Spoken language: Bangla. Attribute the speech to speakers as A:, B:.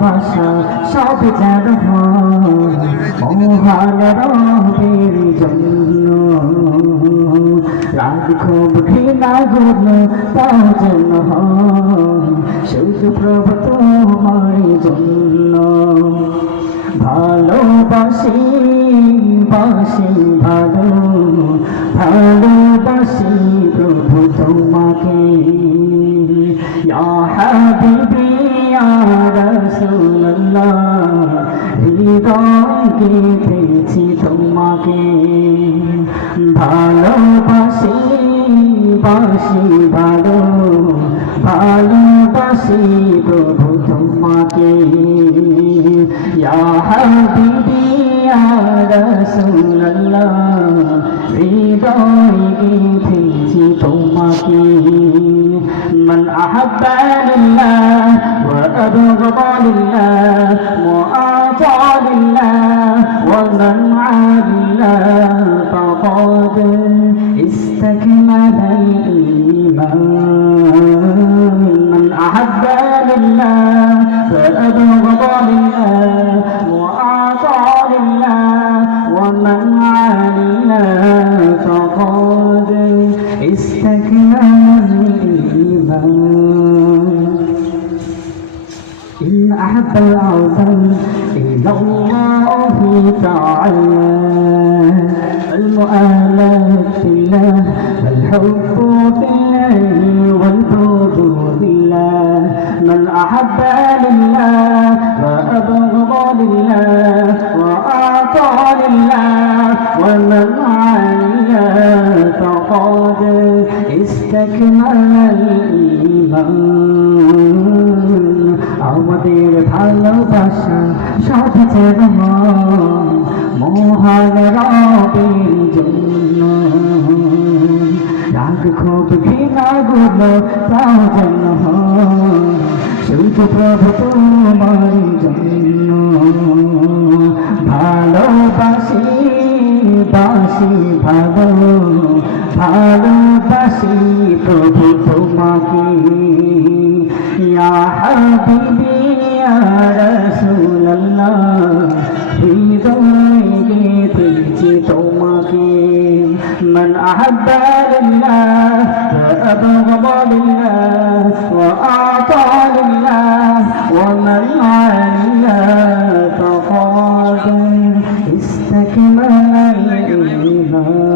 A: ভালোবাসা সব যেন মহান রবের জন্য রাগ খুব ঘৃণা গুণ তাও যেন শুধু প্রভু তোমার জন্য। ভালোবাসি, বাসি, ভালো। ভালোবাসি প্রভু তোমাকে। হাবিবি, ইয়া রসুল্লাহ হৃদয় গেঁথেছি তোমাকে। ভালোবাসি, বাসি, ভালো, ভালোবাসি প্রভু তোমাকে। হাবিবি রসুল্লাহ হৃদয় গেঁথেছি তোমাকে। মন আহ্বান لله وأعطى لله ومنع لله. فقد استكمل الإيمان. من أحب لله وأبغض لله وأعطى لله ومنع لله. فقد استكمل الإيمان. الحق العظيم إلى الله تعالى. المؤامة لله الحب لله والبغض الله. من أحب لله وأبغض لله وأعطى لله. ومن عليا فقد استكمل الإيمان. আমাদের ভালোবাসা সব যেন মহান রবের জন্য। রাগ খুব ঘৃণা গুলো যেন শুধু প্রভু তোমার জন্য। ভালোবাসি, বাসি, ভালো, ভালোবাসি প্রভু أحب لله وأبغض لله وأعطى لله ومنع لله فقال استكمل الإيمان